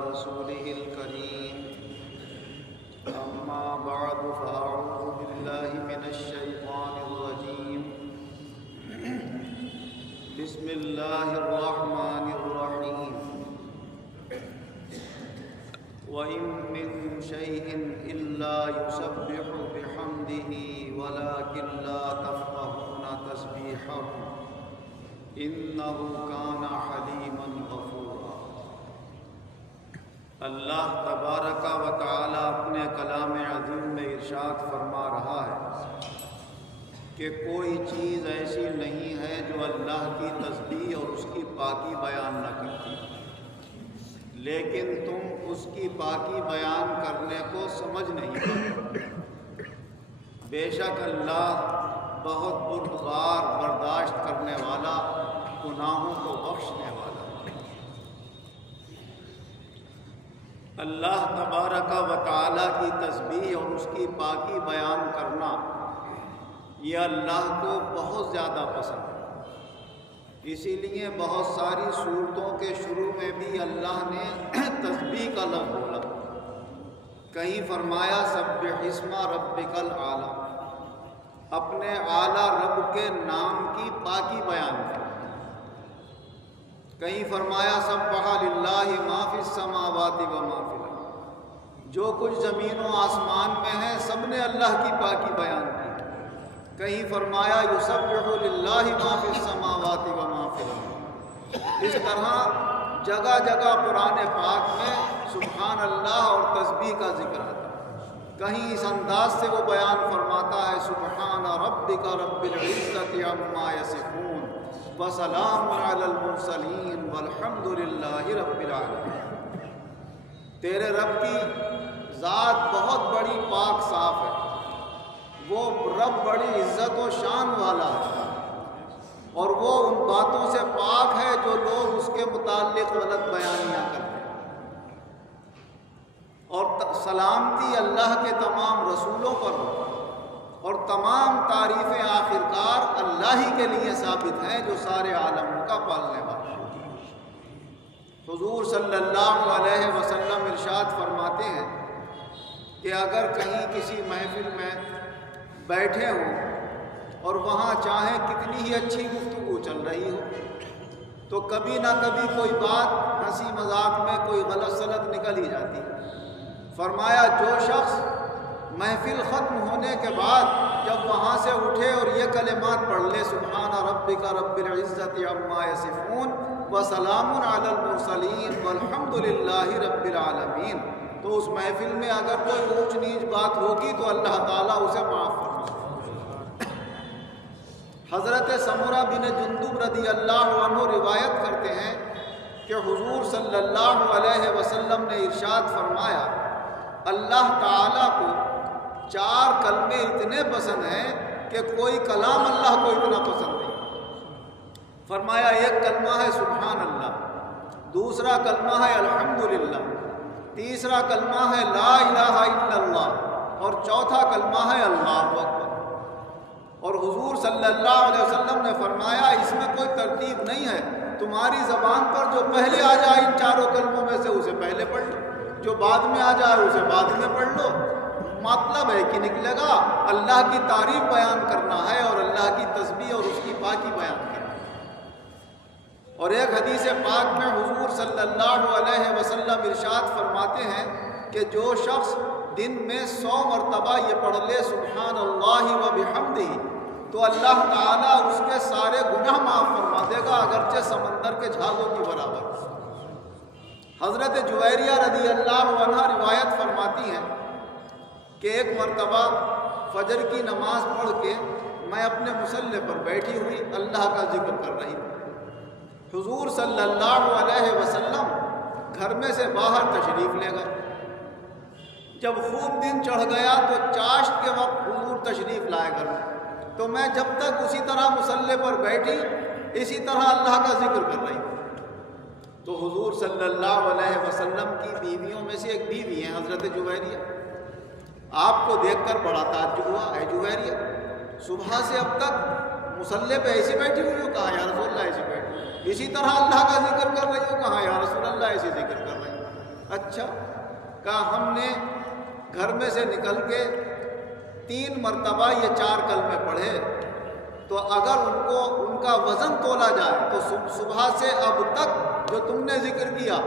رسوله الكريم أما بعد فأعوذ بالله من الشيطان الرجيم بسم الله الرحمن الرحيم وإن من شيء إلا يسبح بحمده ولكن لا تفقهون تسبيحهم إنه كان حليما غفورا۔ اللہ تبارک و تعالی اپنے کلام عظیم میں ارشاد فرما رہا ہے کہ کوئی چیز ایسی نہیں ہے جو اللہ کی تسبیح اور اس کی پاکی بیان نہ کرتی، لیکن تم اس کی پاکی بیان کرنے کو سمجھ نہیں پاتے۔ بے شک اللہ بہت بردبار برداشت کرنے والا، گناہوں کو بخشنے والا۔ اللہ تبارک و تعالی کی تسبیح اور اس کی پاکی بیان کرنا یہ اللہ کو بہت زیادہ پسند ہے۔ اسی لیے بہت ساری سورتوں کے شروع میں بھی اللہ نے تسبیح کا لفظ بولا۔ کہیں فرمایا سبح اسم ربک الاعلی، اپنے اعلیٰ رب کے نام کی پاکی بیان کی۔ کہیں فرمایا سبح للہ ما فی السماوات و ما فی الارض، جو کچھ زمین و آسمان میں ہے سب نے اللہ کی پاکی بیان کی۔ کہیں فرمایا یسبح للہ ما فی السماوات و ما فی الارض۔ اس طرح جگہ جگہ قرآن پاک میں سبحان اللہ اور تسبیح کا ذکر آتا ہے۔ کہیں اس انداز سے وہ بیان فرماتا ہے سبحان ربک رب العزت عما یصفون وسلام علی المرسلین والحمد للہ رب العالمین۔ تیرے رب کی ذات بہت بڑی پاک صاف ہے، وہ رب بڑی عزت و شان والا ہے، اور وہ ان باتوں سے پاک ہے جو لوگ اس کے متعلق غلط بیانیاں کرتے ہیں۔ اور سلامتی اللہ کے تمام رسولوں پر ہو، اور تمام تعریفیں آخرکار اللہ ہی کے لیے ثابت ہیں جو سارے عالموں کا پالنے والا ہے۔ حضور صلی اللہ علیہ وسلم ارشاد فرماتے ہیں کہ اگر کہیں کسی محفل میں بیٹھے ہوں اور وہاں چاہے کتنی ہی اچھی گفتگو چل رہی ہو تو کبھی نہ کبھی کوئی بات ہنسی مذاق میں کوئی غلط سلط نکل ہی جاتی ہے۔ فرمایا جو شخص محفل ختم ہونے کے بعد جب وہاں سے اٹھے اور یہ کلمات پڑھ لے سبحان ربک رب العزت عما یصفون وسلام علی المرسلین والحمد للہ رب العالمین، تو اس محفل میں اگر کوئی اونچ نیچ بات ہوگی تو اللہ تعالیٰ اسے معاف فرمائے۔ حضرت سمرہ بن جندب رضی اللہ عنہ روایت کرتے ہیں کہ حضور صلی اللہ علیہ وسلم نے ارشاد فرمایا اللہ تعالیٰ کو 4 کلمے اتنے پسند ہیں کہ کوئی کلام اللہ کو اتنا پسند نہیں۔ فرمایا ایک کلمہ ہے سبحان اللہ، دوسرا کلمہ ہے الحمدللہ، تیسرا کلمہ ہے لا الہ الا اللہ، اور چوتھا کلمہ ہے اللہ اکبر۔ اور حضور صلی اللہ علیہ وسلم نے فرمایا اس میں کوئی ترتیب نہیں ہے، تمہاری زبان پر جو پہلے آ جائے ان 4 کلموں میں سے اسے پہلے پڑھ لو، جو بعد میں آ جائے اسے بعد میں پڑھ لو۔ مطلب ہے کہ نکلے گا اللہ کی تعریف بیان کرنا ہے اور اللہ کی تسبیح اور اس کی پاکی بیان کرنا ہے۔ اور ایک حدیث پاک میں حضور صلی اللہ علیہ وسلم ارشاد فرماتے ہیں کہ جو شخص دن میں 100 مرتبہ یہ پڑھ لے سبحان اللہ و بحمدہ تو اللہ تعالیٰ اس کے سارے گناہ معاف فرما دے گا اگرچہ سمندر کے جھاگوں کی برابر۔ حضرت جویریہ رضی اللہ عنہ روایت فرماتی ہیں کہ ایک مرتبہ فجر کی نماز پڑھ کے میں اپنے مصلی پر بیٹھی ہوئی اللہ کا ذکر کر رہی ہوں۔ حضور صلی اللہ علیہ وسلم گھر میں سے باہر تشریف لے گئے۔ جب خوب دن چڑھ گیا تو چاشت کے وقت حضور تشریف لائے گھر میں، تو میں جب تک اسی طرح مصلی پر بیٹھی اسی طرح اللہ کا ذکر کر رہی ہوں۔ تو حضور صلی اللہ علیہ وسلم کی بیویوں میں سے ایک بیوی ہیں حضرت جویریہ، آپ کو دیکھ کر بڑا تعجب ہوا، اے جویریہ صبح سے اب تک مصلی پہ ایسی بیٹھی ہوئی ہو؟ کہا یا رسول اللہ ایسی بیٹھی، اسی طرح اللہ کا ذکر کر رہی ہو؟ کہا یا رسول اللہ ایسی ذکر کر رہی ہو۔ اچھا، کہا ہم نے گھر میں سے نکل کے 3 مرتبہ یہ 4 کلمے پڑھے، تو اگر ان کا وزن تولا جائے تو صبح سے اب تک جو تم نے ذکر کیا،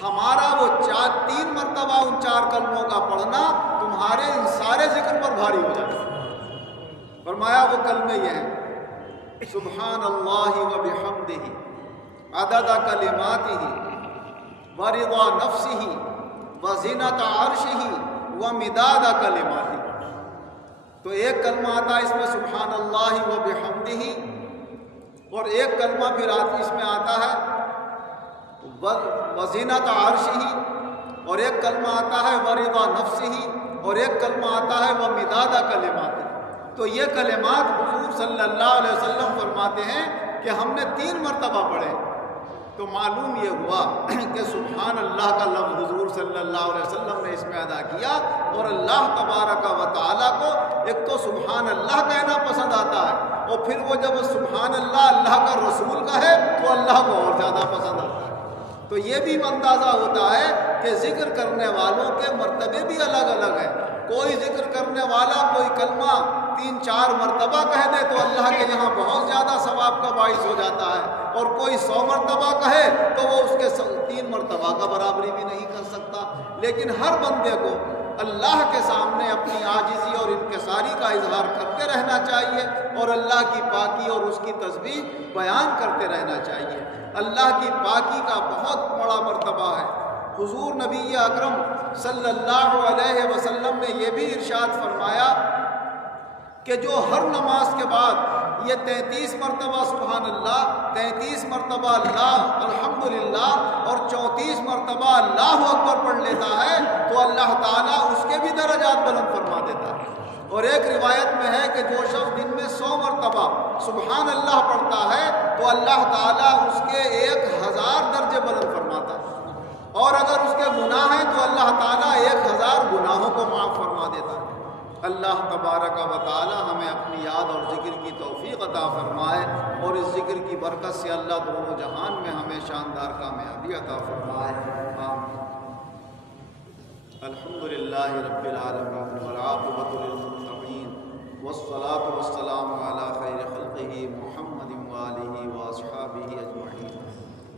ہمارا وہ 3 مرتبہ ان 4 کلموں کا پڑھنا تمہارے ان سارے ذکر پر بھاری ہو جائے۔ فرمایا وہ کلمے یہ ہیں: سبحان اللہ و بحمدہ عدد کلماتہ و رضا نفسہ و زینت عرشہ و مداد کلماتہ۔ تو ایک کلمہ آتا ہے اس میں سبحان اللہ و بحمدہ، اور ایک کلمہ پھر اس میں آتا ہے وزینت عرشہ، اور ایک کلمہ آتا ہے ورضا نفسہ، اور ایک کلمہ آتا ہے ومداد کلماتہ۔ تو یہ کلمات حضور صلی اللہ علیہ وسلم فرماتے ہیں کہ ہم نے 3 مرتبہ پڑھے، تو معلوم یہ ہوا کہ سبحان اللہ کا لفظ حضور صلی اللہ علیہ وسلم نے اس میں ادا کیا، اور اللہ تبارک و تعالیٰ کو ایک تو سبحان اللہ کہنا پسند آتا ہے، اور پھر وہ جب سبحان اللہ اللہ کا رسول کا ہے تو اللہ کو اور زیادہ پسند آتا ہے۔ تو یہ بھی اندازہ ہوتا ہے کہ ذکر کرنے والوں کے مرتبے بھی الگ الگ ہیں۔ کوئی ذکر کرنے والا کوئی کلمہ 3-4 مرتبہ کہہ دے تو اللہ کے یہاں بہت زیادہ ثواب کا باعث ہو جاتا ہے، اور کوئی 100 مرتبہ کہے تو وہ اس کے 3 مرتبہ کا برابری بھی نہیں کر سکتا۔ لیکن ہر بندے کو اللہ کے سامنے اپنی عاجزی اور انکساری کا اظہار کرتے رہنا چاہیے، اور اللہ کی پاکی اور اس کی تسبیح بیان کرتے رہنا چاہیے۔ اللہ کی پاکی کا بہت بڑا مرتبہ ہے۔ حضور نبی اکرم صلی اللہ علیہ وسلم نے یہ بھی ارشاد فرمایا کہ جو ہر نماز کے بعد یہ 33 مرتبہ سبحان اللہ، 33 مرتبہ اللہ الحمدللہ اور 34 مرتبہ اللہ اکبر پڑھ لیتا ہے تو اللہ تعالیٰ اس کے بھی درجات بلند فرما دیتا ہے۔ اور ایک روایت میں ہے کہ جو شخص دن میں 100 مرتبہ سبحان اللہ پڑھتا ہے تو اللہ تعالیٰ اس کے 1000 درجے بلند فرماتا ہے، اور اگر اس کے گناہ ہیں تو اللہ تعالیٰ 1000 گناہوں کو معاف فرما دیتا ہے۔ اللہ تبارک و تعالی ہمیں اپنی یاد اور ذکر کی توفیق عطا فرمائے، اور اس ذکر کی برکت سے اللہ دونوں جہان میں ہمیں شاندار کامیابی عطا فرمائے۔ آمین۔ الحمدللہ رب العالمین والعاقبۃ للمتقین والصلاة والسلام علی خیر خلقہ محمد وآلہ واصحابہ اجمعین۔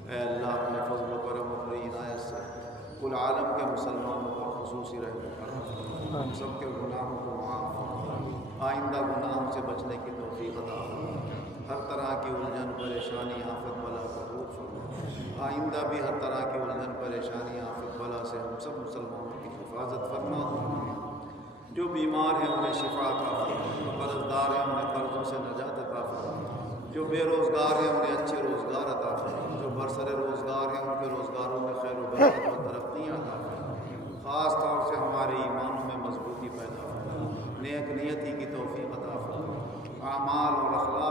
اے اللہ اپنے فضل و کرم و عنایت سے کل عالم کے مسلمانوں پر خصوصی رحمت فرما، ہم سب کے گناہوں کو معاف فرما، آئندہ گناہوں سے بچنے کی توفیق عطا فرما، ہر طرح کی الجھن پریشانی آفت بلا کو دور فرما، آئندہ بھی ہر طرح کی الجھن پریشانی آفت بلا سے ہم سب مسلمانوں کی حفاظت فرما۔ جو بیمار ہیں انہیں شفا عطا فرما، قرض دار ہیں انہیں قرضوں سے نجات عطا فرما، جو بے روزگار ہیں انہیں اچھے روزگار عطا فرما، جو برسر روزگار ہیں ان کے روزگاروں میں خیر و برکت و ترقیاں عطا فرما، خاص طور سے ہمارے ایمانوں میں مضبوطی پیدا فرما، نیک نیتی کی توفیق عطا فرما، اعمال اور اخلاق